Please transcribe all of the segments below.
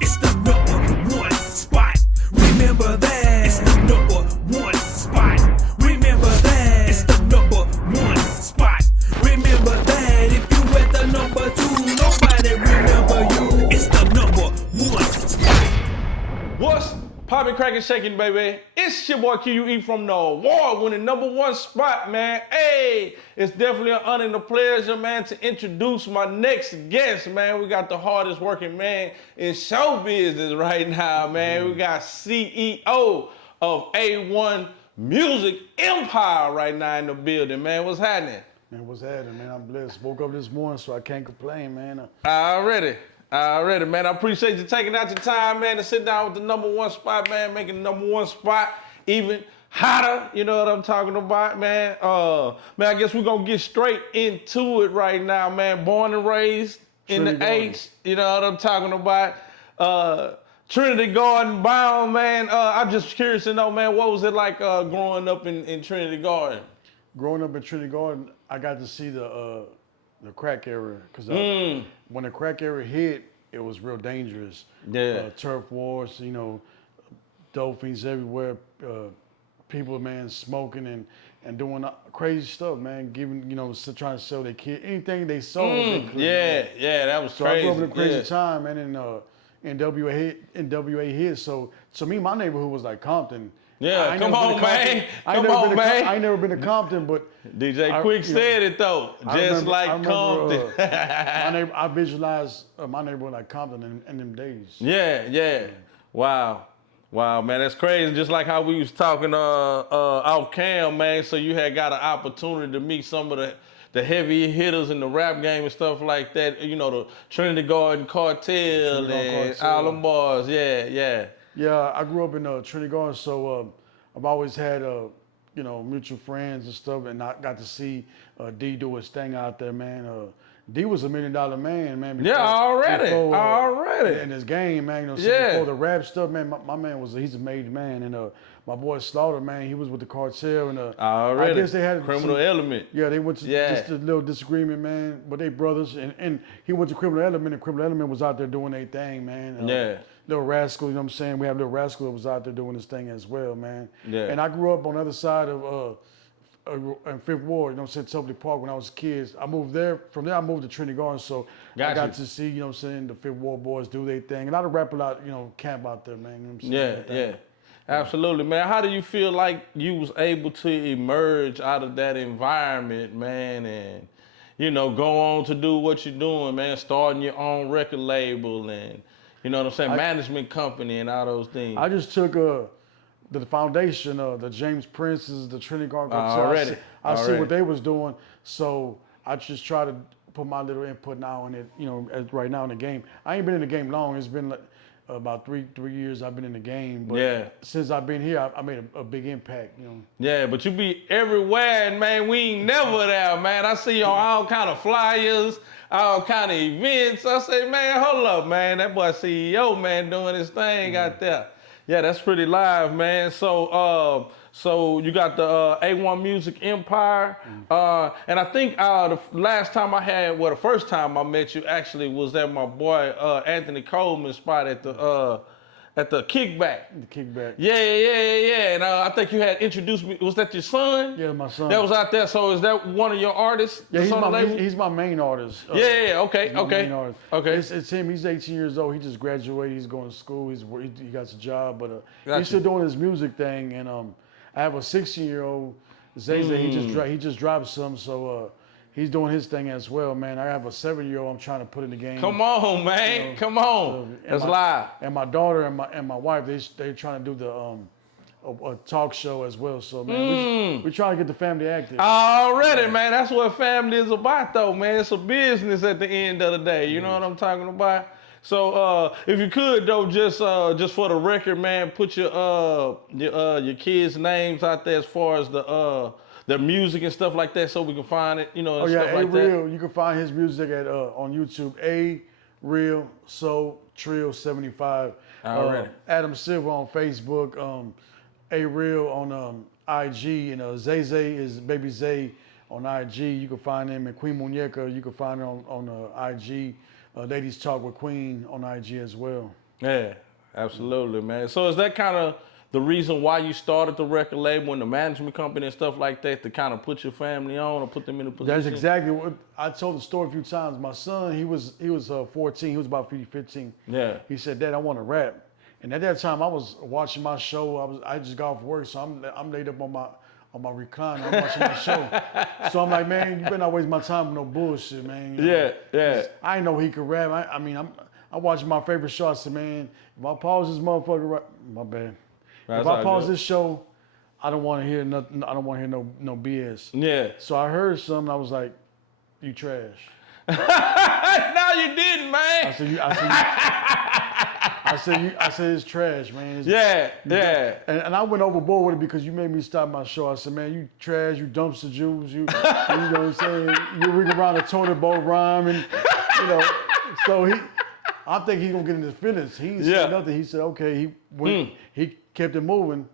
It's the #1 spot. Remember that. It's the #1 spot. Remember that. It's the #1 spot. Remember that. If you at the #2, nobody remember you. It's the #1 spot. What's poppin', crackin', shaking, baby? It's your boy Q.U.E from the award-winning #1 spot, man. Hey, it's definitely an honor and a pleasure, man, to introduce my next guest, man. We got the hardest working man in show business right now, man. We got CEO of A1 Music Empire right now in the building, man. What's happening? Man, what's happening, man? I'm blessed. Woke up this morning, so I can't complain, man. Already, man. I appreciate you taking out your time, man, to sit down with the #1 spot, man, making the #1 spot even hotter. You know what I'm talking about, man? Man, I guess we're gonna get straight into it right now, man. Born and raised in the H, you know what I'm talking about? Trinity Garden bound, man. I'm just curious to know, man, what was it like growing up in Trinity Garden? Growing up in Trinity Garden, I got to see the crack era, because when the crack era hit, it was real dangerous. Yeah. Turf wars, you know, dolphins everywhere, people, man, smoking and doing crazy stuff, man. Giving, you know, trying to sell their kid anything they sold. They could, Yeah, that was so crazy. I grew up in a crazy time, man. And NWA hit. So to me, my neighborhood was like Compton. Yeah, come on, man. I ain't never been to Compton, but DJ Quick said it though, just like Compton. I visualized my neighborhood like Compton in them days. Yeah. Wow, man, that's crazy. Just like how we was talking off cam, man. So you had got an opportunity to meet some of the heavy hitters in the rap game and stuff like that. You know, the Trinity Garden Cartel and all them boys. Yeah. Yeah, I grew up in Trinity Garden, so I've always had you know, mutual friends and stuff, and I got to see D do his thing out there, man. D was $1 million man. Before, already. In his game, man. You know, before the rap stuff, man. My man he's a made man, and my boy Slaughter, man, he was with the cartel, and I guess they had criminal element. Yeah, they went to just a little disagreement, man. But they brothers, and he went to criminal element, and criminal element was out there doing their thing, man. Little Rascal, you know what I'm saying? We have Little Rascal that was out there doing this thing as well, man. Yeah. And I grew up on the other side of in Fifth Ward, you know what I'm saying, Tubley Park when I was a kid. I moved there, from there I moved to Trinity Garden, so I got to see, you know what I'm saying, the Fifth Ward boys do their thing. And I'd rap a lot, you know, camp out there, man. You know what I'm saying? Yeah. Absolutely, man. How do you feel like you was able to emerge out of that environment, man, and, you know, go on to do what you're doing, man, starting your own record label and, you know what I'm saying, management company and all those things? I just took the foundation of the James Prince's, the Trinity Garden Cartel. I see what they was doing, so I just try to put my little input now in it, you know, right now in the game. I ain't been in the game long. It's been like about three years I've been in the game, but since I've been here, I made a big impact, you know. Yeah, but you be everywhere, and man, we ain't never there, man. I see you on all kind of flyers, all kind of events. I say, man, hold up, man. That boy CEO, man, doing his thing out there. Yeah, that's pretty live, man. So, so you got the A1 Music Empire, and I think the last time the first time I met you actually was at my boy Anthony Coleman's spot at the Kickback. The Kickback. Yeah. And I think you had introduced me. Was that your son? Yeah, my son. That was out there. So is that one of your artists? Yeah, he's my main artist. Okay. Main artist. Okay. It's him. He's 18 years old. He just graduated. He's going to school. He got a job, but he's still doing his music thing. And I have a 16-year-old, Zay. He just dropped some. So. He's doing his thing as well, man. I have a 7-year-old I'm trying to put in the game. Come on, man. You know, come on. That's live. And my daughter and my wife, they're trying to do the a talk show as well. So, man, we trying to get the family active. Already, man. That's what family is about, though, man. It's a business at the end of the day. You know what I'm talking about? So, if you could, though, just for the record, man, put your kids' names out there as far as the music and stuff like that, so we can find it, you know, and stuff like that. You can find his music at on YouTube. A Real Soul Trill 75. Adam Silver on Facebook. A Real on IG, and Zay is Baby Zay on IG. You can find him, and Queen Muñeca. You can find her on IG. Ladies Talk with Queen on IG as well. Yeah, absolutely, man. So is that kind of the reason why you started the record label and the management company and stuff like that, to kind of put your family on or put them in a position? That's exactly what I told the story a few times. My son, he was 14. He was about 15. Yeah. He said, "Dad, I want to rap." And at that time, I was watching my show. I just got off work, so I'm laid up on my recliner. I'm watching my show. So I'm like, man, you better not waste my time with no bullshit, man. You know? Yeah. I didn't know he could rap. I'm watching my favorite show. I said, man, if I pause this motherfucker, my bad. That's if I pause good. this show, I don't want to hear nothing. I don't want to hear no BS. Yeah. So I heard something. I was like, "You trash." No, you didn't, man. I said it's trash, man. Yeah. And I went overboard with it because you made me stop my show. I said, man, you trash, you dumpster juice, you know what I'm saying? You ring around the toilet bowl rhyme, and you know. So I think he's gonna get in his feelings. He said nothing. He said, okay. He kept it moving.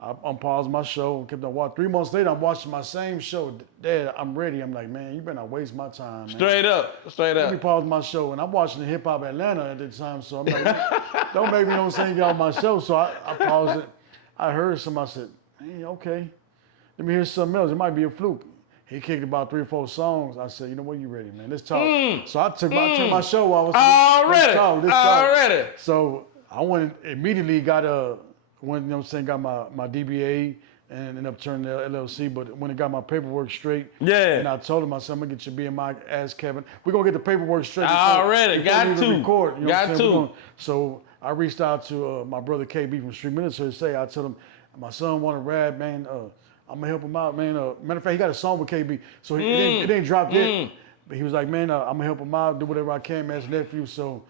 I'm pausing my show, kept on watching. 3 months later, I'm watching my same show. Dad, I'm ready. I'm like, man, you better not waste my time, man. Straight up. Let me pause my show. And I'm watching the Hip Hop Atlanta at the time, so I'm like, don't make me, you know what I'm saying, get off my show. So I paused it. I heard something. I said, hey, okay. Let me hear something else. It might be a fluke. He kicked about 3 or 4 songs. I said, you know what, you ready, man? Let's talk. So I turned my show off. Let's talk. So I went immediately, got you know what I'm saying, got my DBA and ended up turning the LLC. But when it got my paperwork straight, and I told him, I said, I'm gonna get your BMI ass Kevin. We're gonna get the paperwork straight. Already, got to. Record, you know got to. So I reached out to my brother KB from Street Minister. I told him, my son want to rap, man. I'm gonna help him out, man. Matter of fact, he got a song with KB, so it ain't dropped yet. But he was like, man, I'm gonna help him out, do whatever I can, man, as nephew. So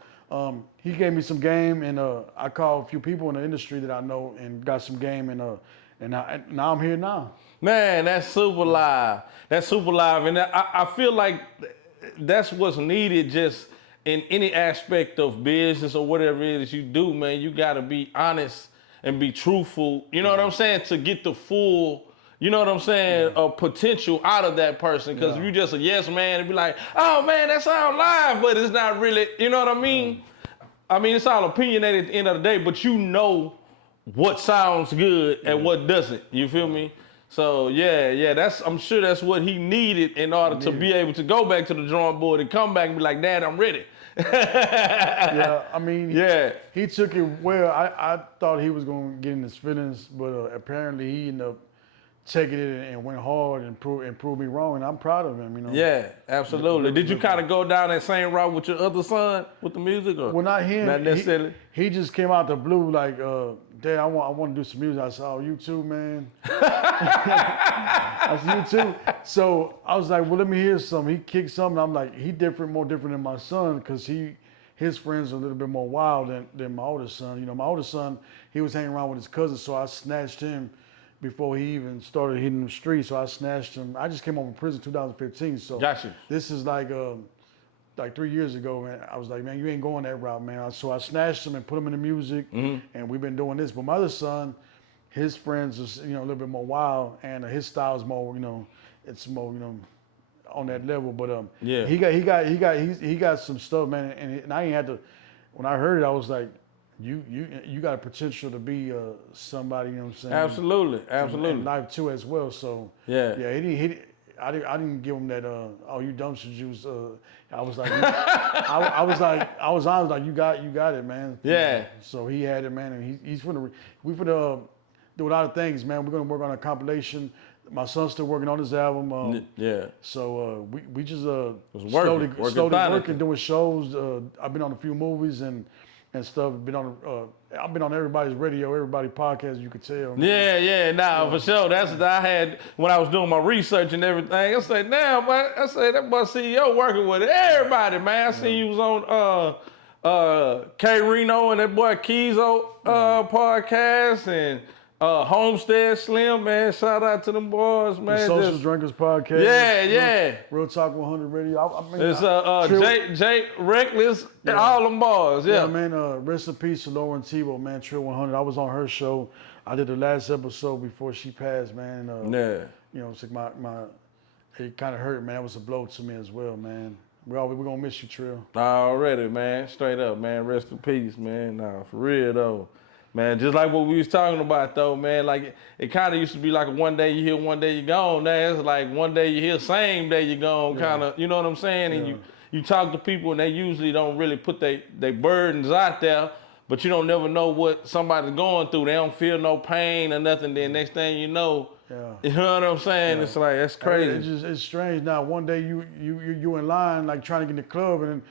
he gave me some game, and I called a few people in the industry that I know and got some game, and now I'm here now. Man, that's super live. That's super live, and I feel like that's what's needed just in any aspect of business or whatever it is you do, man. You gotta be honest and be truthful. You know what I'm saying? To get the full, you know what I'm saying, potential out of that person. Because if you just a yes man and be like, oh man, that sound live, but it's not really, you know what I mean? I mean, it's all opinionated at the end of the day, but you know what sounds good and what doesn't. You feel me? So yeah, I'm sure that's what he needed in order to be able to go back to the drawing board and come back and be like, Dad, I'm ready. I mean, he took it well. I thought he was going to get in his feelings, but apparently he ended up taking it and went hard and proved me wrong, and I'm proud of him, you know. Yeah, absolutely. Did you kind of go down that same route with your other son with the music, or well, not him. Not necessarily. He just came out the blue like, Dad, I want to do some music. I said, oh, you too, man. I said, you too. So I was like, well, let me hear something. He kicked something. I'm like, he more different than my son, because his friends are a little bit more wild than my oldest son. You know, my oldest son, he was hanging around with his cousins, so I snatched him before he even started hitting the streets. So I snatched him. I just came home from prison in 2015. So Gotcha. This is like 3 years ago, man. I was like, man, you ain't going that route, man. So I snatched him and put him in the music, and we've been doing this. But my other son, his friends are, you know, a little bit more wild, and his style is more, you know, it's more, you know, on that level. But he got some stuff, man. And I ain't had to. When I heard it, I was like, you got a potential to be somebody, you know what I'm saying? Absolutely. In life too as well. So I didn't give him that oh, you dumpster juice. I was like, I was honest, like, you got it, man. Yeah. You know, so he had it, man, and we're gonna do a lot of things, man. We're gonna work on a compilation. My son's still working on his album. So we just slowly working, doing shows. I've been on a few movies and stuff. I've been on everybody's radio, everybody's podcast, you could tell. For sure. That's what I had when I was doing my research and everything. I said, damn, man, that boy CEO working with everybody, man. I seen you was on K Reno and that boy Kizo podcast, and Homestead Slim, man. Shout out to them boys, man. The Social Drinkers podcast. Real Talk 100 Radio. I mean, it's Jake Reckless, and all them boys. Yeah, man. Rest in peace to Lauren Tebow, man. Trill 100. I was on her show. I did the last episode before she passed, man. You know, it's like it kind of hurt, man. It was a blow to me as well, man. We're gonna miss you, Trill. Already, man. Straight up, man. Rest in peace, man. Nah, for real though. Man, just like what we was talking about though, man. Like it kind of used to be like one day you hear, one day you gone. Now it's like one day you hear, same day you gone. Kind of, you know what I'm saying? And you talk to people and they usually don't really put they burdens out there, but you don't never know what somebody's going through. They don't feel no pain or nothing. Then next thing you know, you know what I'm saying? It's like that's crazy. It's strange. Now one day you in line like trying to get in the club and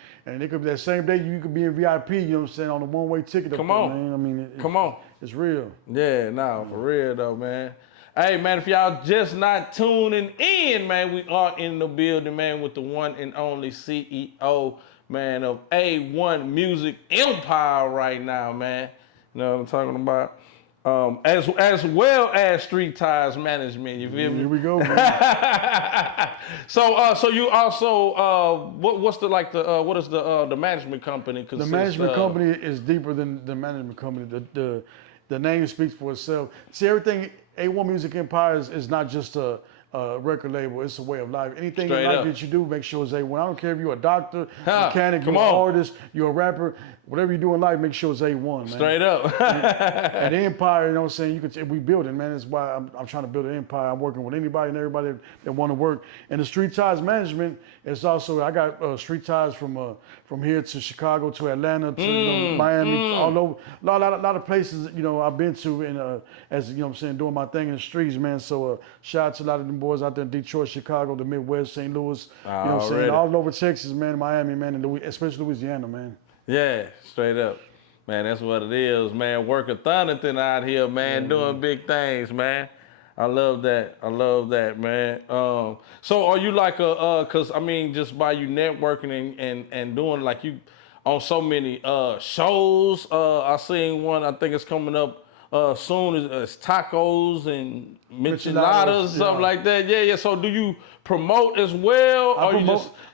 it could be that same day you could be in VIP. You know what I'm saying, on a one-way ticket. Come on, man. I mean, come on. It's real. Yeah, nah, for real though, man. Hey, man, if y'all just not tuning in, man, we are in the building, man, with the one and only CEO, man, of A1 Music Empire right now, man. You know what I'm talking about? As well as Street Ties Management, you feel me? Here we go, man. So you also what is the management company? The management company is deeper than the management company. The name speaks for itself. See, everything A1 Music Empire is not just a record label. It's a way of life. Anything in life that you do, make sure it's A1. I don't care if you're a doctor, mechanic, you're an artist, you're a rapper. Whatever you do in life, make sure it's A1, man. Straight up. And the empire, you know what I'm saying, we build it, man. That's why I'm trying to build an empire. I'm working with anybody and everybody that want to work. And the Street Ties Management is also, I got street ties from here to Chicago to Atlanta to Miami, all over. A lot of places, you know, I've been to and as you know what I'm saying, doing my thing in the streets, man. So shout out to a lot of them boys out there in Detroit, Chicago, the Midwest, St. Louis, you know what I'm saying, all over Texas, man, Miami, man, and especially Louisiana, man. Yeah, straight up. Man, that's what it is, man. Working Thunderton out here, man, doing big things, man. I love that. I love that, man. So are you like cause I mean, just by you networking and doing like you on so many shows, I seen one, I think it's coming up soon as tacos and micheladas, something like that. Yeah. So do you promote as well?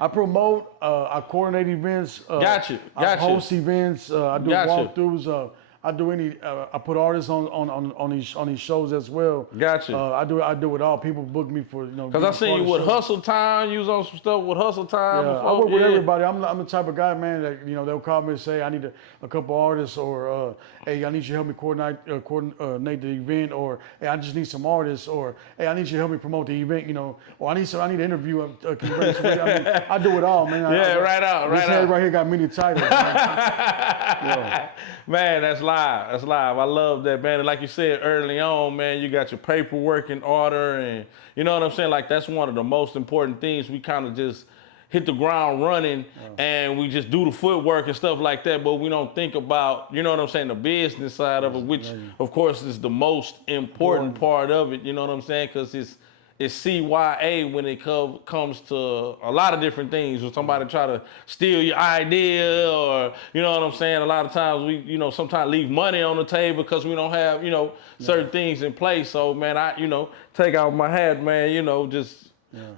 I promote, I coordinate events. Got you. I host events. I do walkthroughs. I do I put artists on these shows as well. Gotcha. I do it all. People book me for, you know. Cause I seen you with Hustle Time. You was on some stuff with Hustle Time. Yeah, before. I work with everybody. I'm the type of guy, man, that, you know, they'll call me and say, I need a couple artists, or hey, I need you to help me coordinate the event, or hey, I just need some artists, or hey, I need you to help me promote the event, you know, or I need to interview. I mean, I do it all, man. This head right here got many titles. Man. Man, that's live. That's live. I love that, man. And like you said early on, man, you got your paperwork in order, and you know what I'm saying? Like, that's one of the most important things. We kind of just hit the ground running and we just do the footwork and stuff like that, but we don't think about, you know what I'm saying, the business side of it, which of course is the most important part of it, you know what I'm saying? Because it's CYA when it comes to a lot of different things. When somebody try to steal your idea, or, you know what I'm saying? A lot of times we, you know, sometimes leave money on the table because we don't have, you know, certain things in place. So, man, I, you know, take out my hat, man, you know, just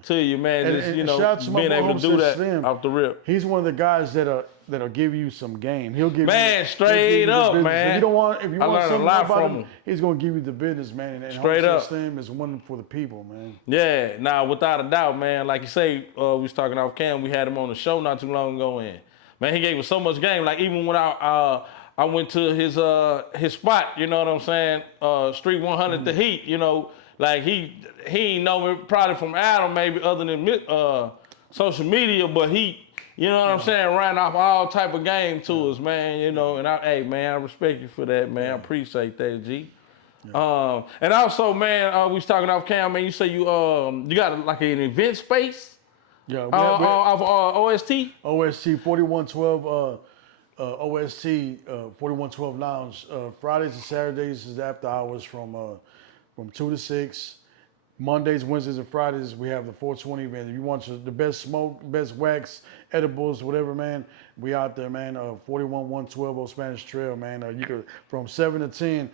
to you, man, just, you know, being able to do that Slim, off the rip. He's one of the guys that'll give you some game. He'll give you straight up, man. If you want something about him, he's gonna give you the business, man. And straight up, Slim is one for the people, man. Yeah, nah, without a doubt, man. Like you say, we was talking off cam. We had him on the show not too long ago, and man, he gave us so much game. Like, even when I went to his spot, you know what I'm saying? Street 100, the Heat, you know. Like, he ain't know me probably from Adam, maybe, other than social media, but he, you know what I'm saying, ran off all type of game to us, man, you know, and hey, man, I respect you for that, man. I appreciate that, G. And also, man, we was talking off cam, man, you say you got like an event space? Yeah. Of OST? OST 4112, OST 4112 Lounge. Fridays and Saturdays is after hours from 2 to 6. Mondays, Wednesdays, and Fridays, we have the 420 event. If you want the best smoke, best wax, edibles, whatever, man, we out there, man. 41112 Old Spanish Trail, man. You could, from 7 to 10,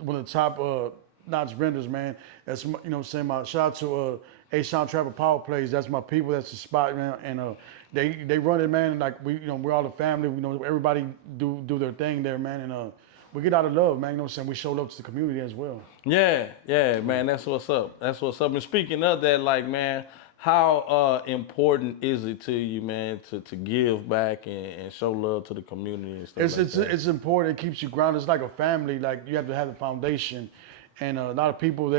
one of the top notch vendors, man. That's, you know what I'm saying, my shout out to A-Sound Trapper Power Plays. That's my people. That's the spot, man. And they run it, man. Like, we're all a family. We know everybody do their thing there, man. And we get out of love, man. You know what I'm saying? We show love to the community as well. Yeah, man. That's what's up. That's what's up. And speaking of that, like, man, How important is it to you, man, to give back and show love to the community and stuff like that? It's important. It keeps you grounded. It's like a family. Like you have to have a foundation, and a lot of people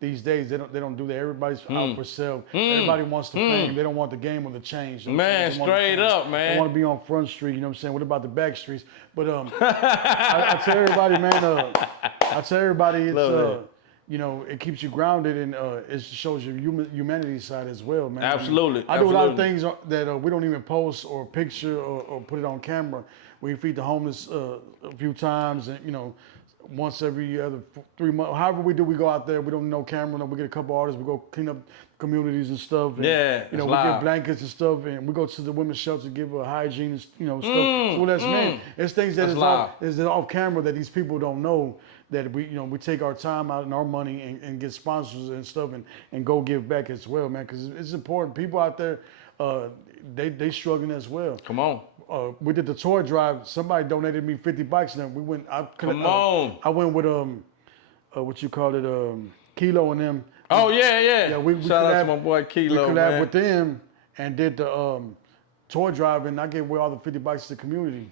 these days they don't do that. Everybody's out for self. Everybody wants the fame. They don't want the game or the change. Man, They want the straight fame. up, man. They want to be on Front Street. You know what I'm saying? What about the back streets? But I tell everybody, man. I tell everybody it's you know, it keeps you grounded and it shows your humanity side as well, man. Absolutely. I do a lot of things that we don't even post or picture or put it on camera. We feed the homeless a few times, and you know, once every other 3 months. However we do, we go out there. We don't know camera. We get a couple artists. We go clean up communities and stuff. And, you know, we get blankets and stuff, and we go to the women's shelter, give hygiene and you know stuff. So that's man. It's things that is off camera that these people don't know. That we take our time out and our money and get sponsors and stuff and go give back as well, man. Because it's important. People out there, they struggling as well. Come on. We did the toy drive. Somebody donated me 50 bikes, and we went. I went with what you call it, Kilo and them. Oh yeah. Yeah, we shout out to my boy Kilo. We collabed with them and did the toy drive, and I gave away all the 50 bikes to the community.